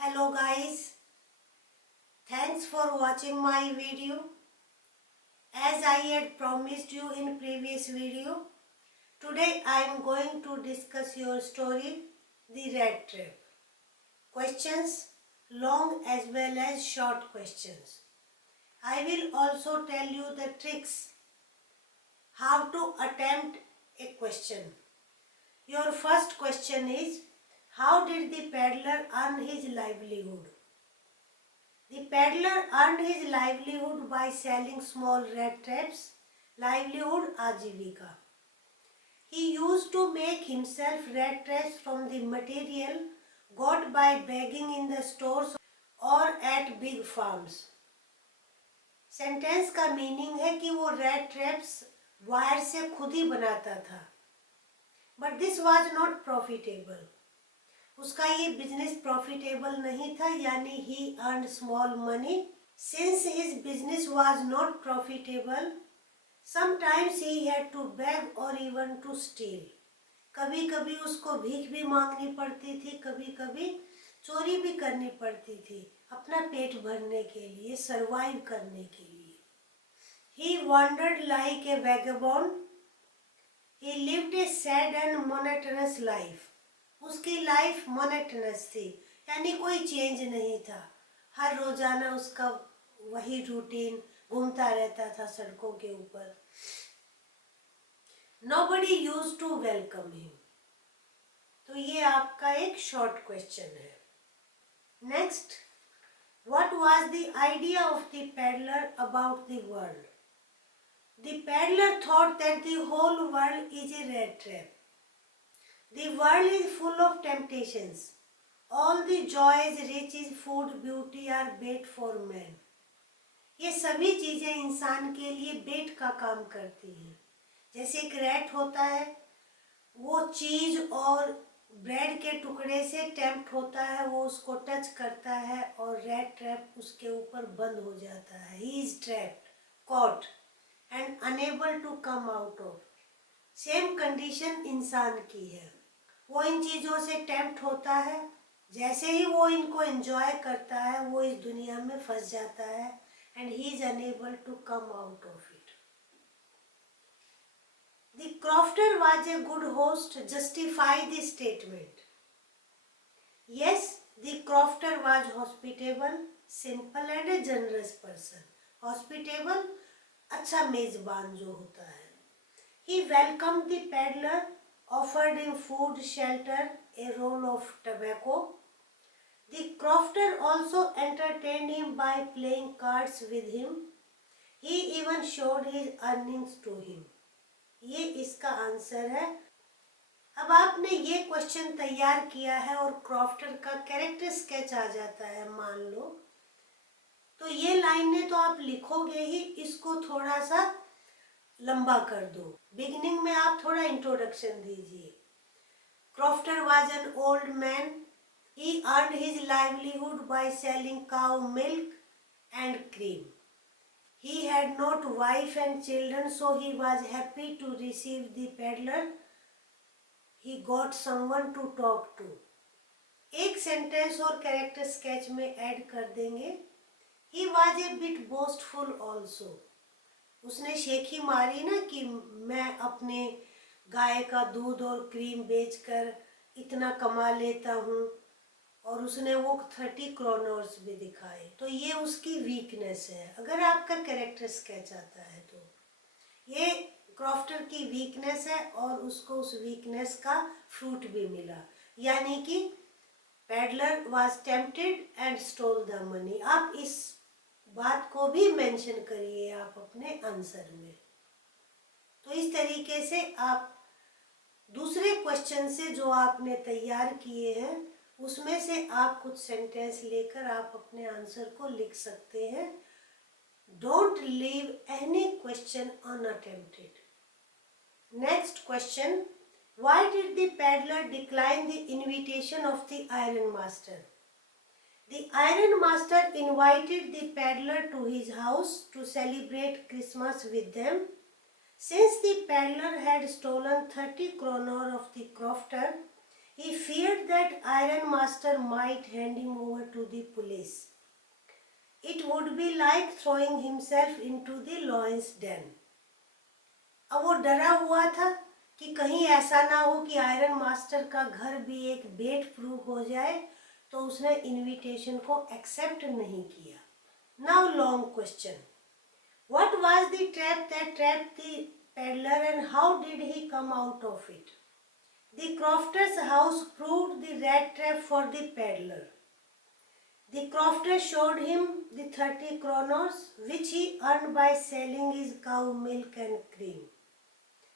Hello guys, thanks for watching my video. As I had promised you in previous video, today I am going to discuss your story, The Rat Trap. Questions, long as well as short questions. I will also tell you the tricks how to attempt a question. Your first question is, how did the peddler earn his livelihood? The peddler earned his livelihood by selling small rat traps, livelihood Ajivika. He used to make himself rat traps from the material got by begging in the stores or at big farms. Sentence का meaning है कि वो rat traps wire से खुद ही बनाता था, but this was not profitable. उसका ये बिजनेस प्रॉफिटेबल नहीं था, यानी he earn small money. Since his business was not profitable, sometimes he had to beg or even to steal. कभी कभी उसको भीख भी मांगनी पड़ती थी, कभी कभी चोरी भी करनी पड़ती थी, अपना पेट भरने के लिए, सरवाइव करने के लिए. He wandered like a vagabond. He lived a sad and monotonous life. उसकी लाइफ मोनोटोनस थी, यानी कोई चेंज नहीं था. हर रोजाना उसका वही रूटीन घूमता रहता था सड़कों के ऊपर. Nobody used to welcome him. तो ये आपका एक शॉर्ट क्वेश्चन है. Next, what was the idea of the peddler about the world? The peddler thought that the whole world is a rat trap. The world is full of temptations. All the joys, riches, food, beauty are bait for man. ये सभी चीजें इंसान के लिए बेट का काम करती हैं. जैसे एक रैट होता है, वो चीज और ब्रेड के टुकड़े से टेम्प्ट होता है, वो उसको टच करता है और रैट ट्रैप उसके ऊपर बंद हो जाता है. He is trapped, caught and unable to come out of. Same condition इंसान की है. वो इन चीज़ों से टेम्प्ट होता है, जैसे ही वो इनको एंजॉय करता है वो इस दुनिया में फंस जाता है and he is unable to come out of it. The crofter was a good host. Justify the statement. Yes, the crofter was hospitable, simple and a generous person. Hospitable, अच्छा मेजबान जो होता है. He welcomed the peddler, offered him food, shelter, a roll of tobacco. The crofter also entertained him by playing cards with him. He even showed his earnings to him. ये इसका answer है. अब आपने ये क्वेश्चन तैयार किया है और क्रॉफ्टर का कैरेक्टर स्केच आ जाता है मान लो, तो ये लाइनें तो आप लिखोगे ही, इसको थोड़ा सा लंबा कर दो. बिगिनिंग में आप थोड़ा इंट्रोडक्शन दीजिए. Crofter was an old man. He earned his livelihood by selling cow milk and cream. He had not wife and children, so he was happy to receive the peddler. He got someone to talk to. एक sentence और character sketch में add कर देंगे. He was a bit boastful also. उसने शेखी मारी ना कि मैं अपने गाय का दूध और क्रीम बेचकर इतना कमा लेता हूँ, और उसने वो 30 क्रोनर्स भी दिखाए. तो ये उसकी वीकनेस है. अगर आपका कैरेक्टर स्केच आता है तो ये क्रॉफ्टर की वीकनेस है और उसको उस वीकनेस का फ्रूट भी मिला, यानी कि peddler was tempted and stole the money. आप इस बात को भी मेंशन करिए आप अपने आंसर में. तो इस तरीके से आप दूसरे क्वेश्चन से जो आपने तैयार किए हैं उसमें से आप कुछ सेंटेंस लेकर आप अपने आंसर को लिख सकते हैं. Don't leave any question unattempted. Next question, why did the peddler decline the invitation of the iron master? The iron master invited the peddler to his house to celebrate Christmas with them. Since the peddler had stolen 30 kroner of the crofter, He feared that Iron Master might hand him over to the police. It would be like throwing himself into the lion's den. अब वो डरा हुआ था कि कहीं ऐसा ना हो कि आयरन मास्टर का घर भी एक बेट प्रूफ हो जाए, तो उसने इनविटेशन को एक्सेप्ट नहीं किया. Now long question. What was the trap that trapped the peddler and how did he come out of it? The crofter's house proved the rat trap for the peddler. The crofter showed him the 30 kronos which he earned by selling his cow milk and cream.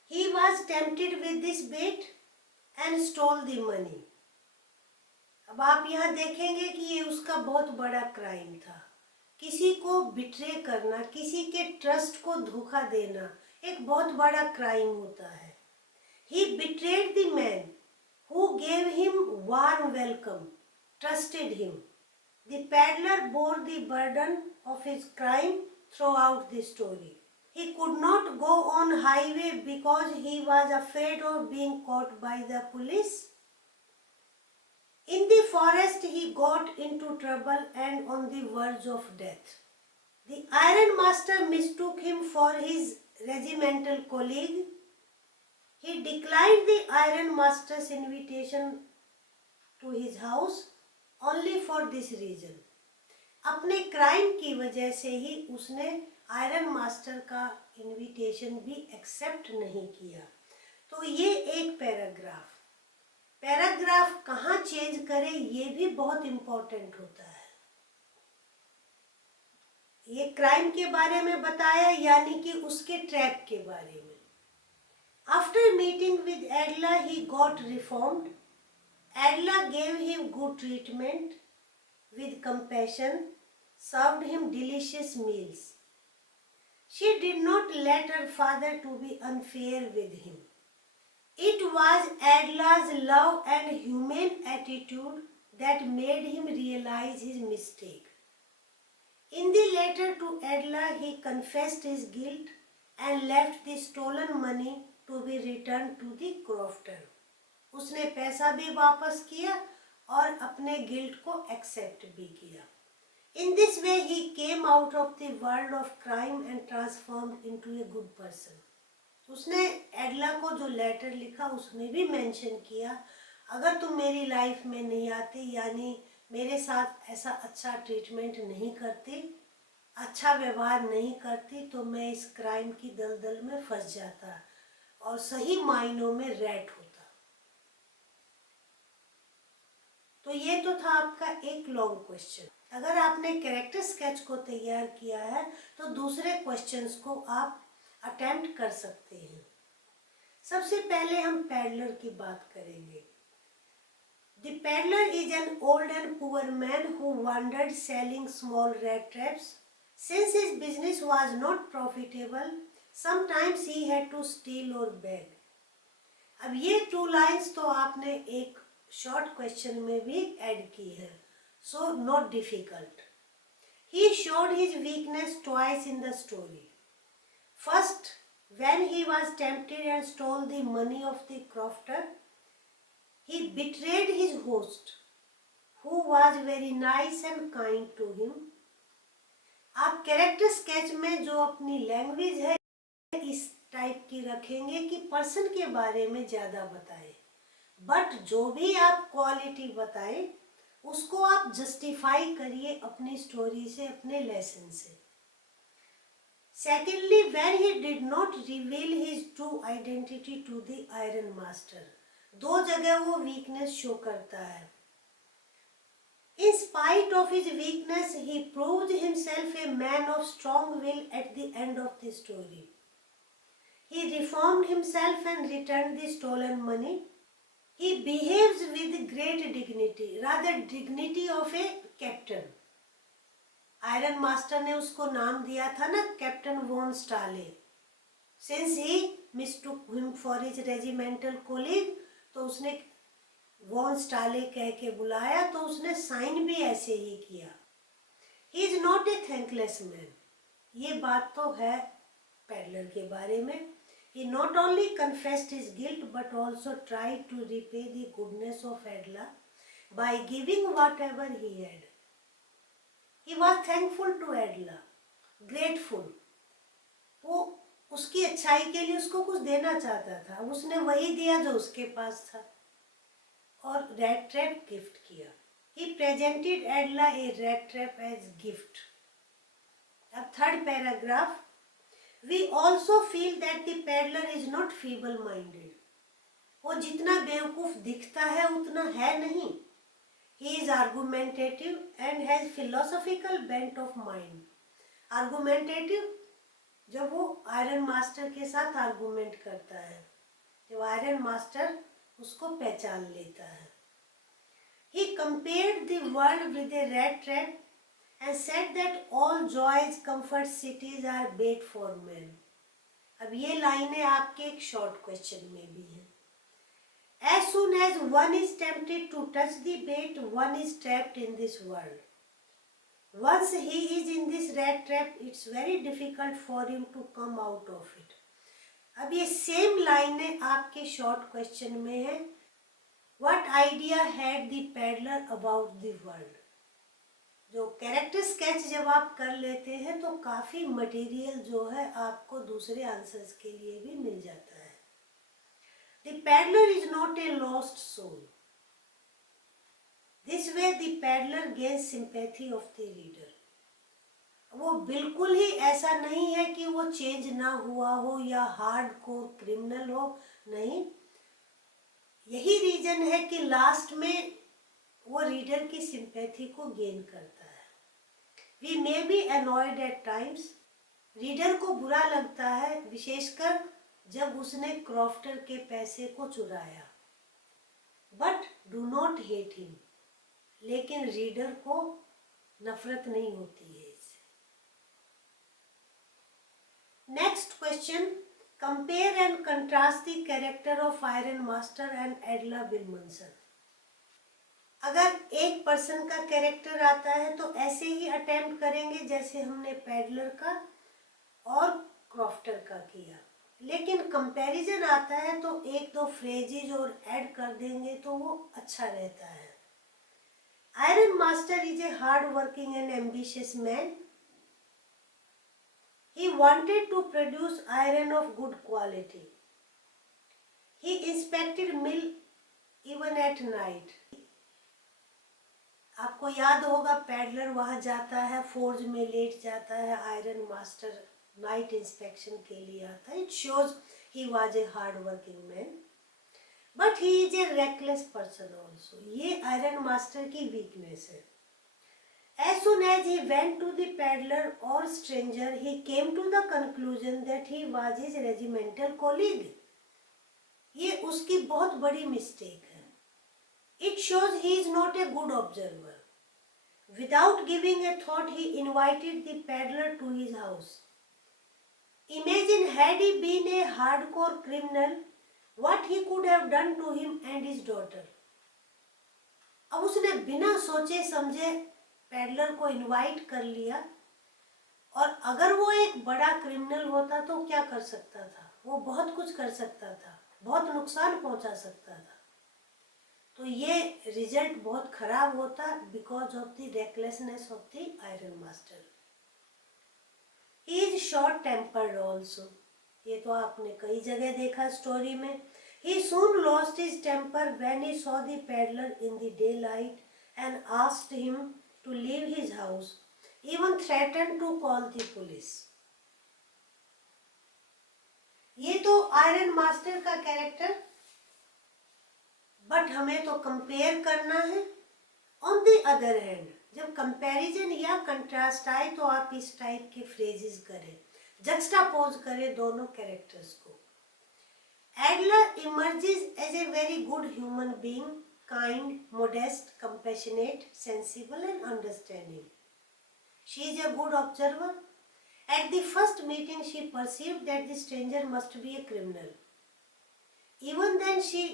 He was tempted with this bait and stole the money. अब आप यहाँ देखेंगे कि ये उसका बहुत बड़ा crime था. किसी को बिट्रे करना, किसी के ट्रस्ट को धोखा देना एक बहुत बड़ा क्राइम होता है. He betrayed the man who gave him warm welcome, trusted him. The peddler bore the burden of his crime throughout the story. He could not go on highway because he was afraid of being caught by the police. In the forest he got into trouble and on the verge of death. The Iron Master mistook him for his regimental colleague. He declined the Iron Master's invitation to his house only for this reason. अपने crime की वजह से ही उसने iron master का invitation भी accept नहीं किया. तो ये एक पैराग्राफ कहाँ चेंज करें ये भी बहुत इम्पोर्टेंट होता है. ये क्राइम के बारे में बताया, यानी कि उसके ट्रैप के बारे में. After meeting with Adela, he got reformed. Adela gave him good treatment with compassion, served him delicious meals. She did not let her father to be unfair with him. It was Adela's love and humane attitude that made him realize his mistake. In the letter to Adela, he confessed his guilt and left the stolen money to be returned to the crofter. उसने पैसा भी वापस किया और अपने guilt को accept भी किया. In this way he came out of the world of crime and transformed into a good person. उसने एडला को जो लेटर लिखा उसमें भी मेंशन किया, अगर तुम मेरी लाइफ में नहीं आती, यानी मेरे साथ ऐसा अच्छा ट्रीटमेंट नहीं करती, अच्छा व्यवहार नहीं करती, तो मैं इस क्राइम की दलदल में फंस जाता और सही मायनों में रैट होता. तो ये तो था आपका एक लॉन्ग क्वेश्चन. अगर आपने कैरेक्टर स्केच को तैयार किया है तो दूसरे क्वेश्चंस को आप अटेम्प्ट कर सकते हैं. सबसे पहले हम पैडलर की बात करेंगे. The peddler is an old and poor man who wandered selling small rat traps. Since his business was not profitable, sometimes he had to steal or beg. अब ये 2 लाइन्स तो आपने एक शॉर्ट क्वेश्चन में भी ऐड की है, so not difficult. He showed his weakness twice in the story. First, when he was tempted and stole the money of the crofter, he betrayed his host, who was very nice and kind to him. आप character sketch में जो अपनी language है इस type की रखेंगे कि person के बारे में ज़्यादा बताएं, बट जो भी आप क्वालिटी बताएं उसको आप जस्टिफाई करिए अपनी स्टोरी से, अपने लेसन से. Secondly, when he did not reveal his true identity to the Iron Master, 2 जगह वो वीकनेस शो करता है. In spite of his weakness, he proved himself a man of strong will at the end of the story. He reformed himself and returned the stolen money. He behaves with great dignity, rather dignity of a captain. Iron master ने उसको नाम दिया था ना captain von Stahle. Since he mistook him for his regimental colleague, तो उसने von स्टाले कह के बुलाया, तो उसने साइन भी ऐसे ही किया. He is not a thankless man. ये बात तो है पैडलर के बारे में. He not only confessed his guilt but also tried to repay the goodness of Adela by giving whatever he had. He was thankful to Adela, grateful. वो उसकी अच्छाई के लिए उसको कुछ देना चाहता था, उसने वही दिया जो उसके पास था और रेड ट्रैप गिफ्ट किया. He presented Adela a red trap as gift. अब third paragraph. We also feel that the peddler is not feeble-minded. वो जितना बेवकूफ दिखता है उतना है नहीं. He is argumentative and has philosophical bent of mind. Argumentative, जब वो आयरन मास्टर के साथ आर्गुमेंट करता है, जब आयरन मास्टर उसको पहचान लेता है. He compared the world with a rat trap and said that all joys, comfort, cities are bait for men. अब ये लाइनें आपके एक शॉर्ट क्वेश्चन में भी हैं. As soon as one is tempted to touch the bait, one is trapped in this world. Once he is in this rat trap, it's very difficult for him to come out of it. अब ये same लाइनें आपके short question में हैं. What idea had the peddler about the world? जो character sketch जब आप कर लेते हैं तो काफ़ी मटेरियल जो है आपको दूसरे आंसर्स के लिए भी मिल जाता है. The peddler is not a lost soul. This way the peddler gains sympathy of the reader. वो बिल्कुल ही ऐसा नहीं है कि वो चेंज ना हुआ हो या हार्ड कोर क्रिमिनल हो, नहीं. यही रीजन है कि लास्ट में वो रीडर की सिंपैथी को गेन करता है. We may be annoyed at times. Reader को बुरा लगता है विशेषकर जब उसने क्रॉफ्टर के पैसे को चुराया. But do not hate him. लेकिन रीडर को नफरत नहीं होती है इससे. Next question. Compare and contrast the character of iron master and Edla Willmansson. अगर एक पर्सन का कैरेक्टर आता है तो ऐसे ही अटेम्प्ट करेंगे जैसे हमने पैडलर का और क्रॉफ्टर का किया. लेकिन कंपैरिजन आता है तो एक दो फ्रेजेज और ऐड कर देंगे तो वो अच्छा रहता है. Iron master is a hard working and ambitious man. He wanted to produce iron of good quality. He inspected mill even at night. आपको याद होगा पैडलर वहाँ जाता है, फोर्ज में लेट जाता है, आयरन मास्टर नाइट इंस्पेक्शन के लिए आता है. It shows he was a hard working man but he is a reckless person also. ये आयरन मास्टर की वीकनेस है. As soon as he went to the peddler or stranger, he came to the conclusion that he was his regimental colleague. ये उसकी बहुत बड़ी mistake है. It shows he is not a good observer. Without giving a thought, he invited the peddler to his house. Imagine had he been a hardcore criminal, what he could have done to him and his daughter. अब उसने बिना सोचे समझे peddler को invite कर लिया और अगर वो एक बड़ा क्रिमिनल होता तो क्या कर सकता था. वो बहुत कुछ कर सकता था, बहुत नुकसान पहुंचा सकता था. तो ये रिजल्ट बहुत खराब होता because of the recklessness of the iron master. He is short tempered also. ये तो आपने कई जगह देखा स्टोरी में. He soon lost his temper when he saw the peddler in the daylight and asked him to leave his house, even threatened to call the police. ये तो iron master का कैरेक्टर. बट हमें तो compare करना है. On the other hand जब comparison या contrast आए तो आप इस टाइप के फ्रेजेस करें, जक्सटापोज करें दोनों कैरेक्टर्स को. Edla emerges as a very good human being, kind, modest, compassionate, sensible and understanding. She is a good observer. At the first meeting she perceived that the stranger must be a criminal. Even then she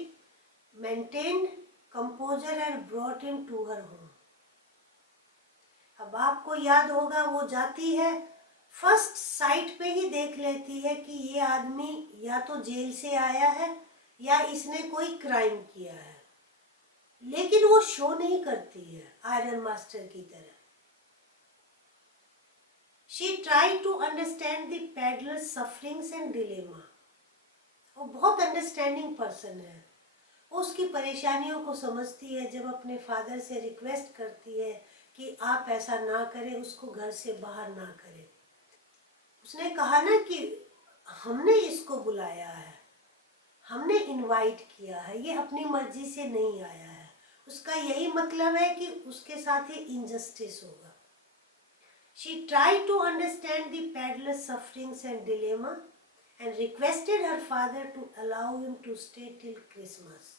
maintained composure and brought him to her home. अब आपको याद होगा वो जाती है first sight पे ही देख लेती है कि ये आदमी या तो जेल से आया है या इसने कोई क्राइम किया है, लेकिन वो शो नहीं करती है आयरन मास्टर की तरह। She try to understand the peddler sufferings and dilemma. वो बहुत अंडरस्टैंडिंग पर्सन है, वो उसकी परेशानियों को समझती है। जब अपने फादर से रिक्वेस्ट करती है कि आप ऐसा ना करें, उसको घर से बाहर ना करें। उसने कहा ना कि हमने इसको बुलाया है, हमने इनवाइट किया है, ये अपनी मर्जी से नहीं आया है। उसका यही मतलब है कि उसके साथ ये इनजस्टिस होगा। She tried to understand the peddler's sufferings and dilemma and requested her father to allow him to stay till Christmas.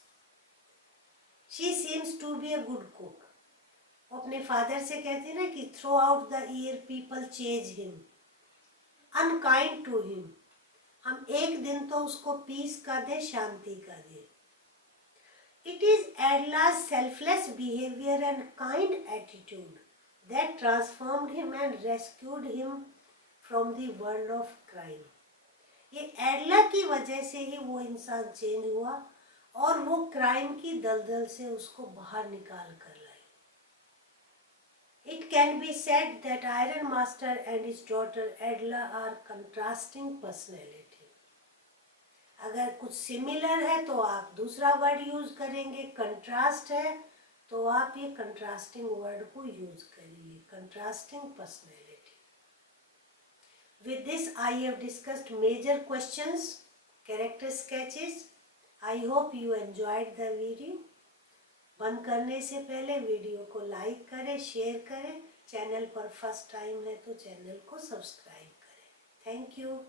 She seems to be a good cook. वो अपने फादर से कहती ना कि throughout the year people chase him, unkind to him. हम एक दिन तो उसको पीस का दे, शांति का दे। It is Adla's selfless behavior and kind attitude that transformed him and rescued him from the world of crime. ये एडला की वजह से ही वो इंसान चेंज हुआ और वो क्राइम की दलदल से उसको बाहर निकाल कर लाई। It can be said that Iron Master and his daughter Adla are contrasting personality. अगर कुछ सिमिलर है तो आप दूसरा वर्ड यूज करेंगे, कंट्रास्ट है तो आप ये कंट्रास्टिंग वर्ड को यूज करिए, contrasting personality. With this I have discussed major questions, character sketches. I hope you enjoyed the video. बंद करने से पहले वीडियो को लाइक करें, शेयर करें। चैनल पर फर्स्ट टाइम है तो चैनल को सब्सक्राइब करें। Thank you.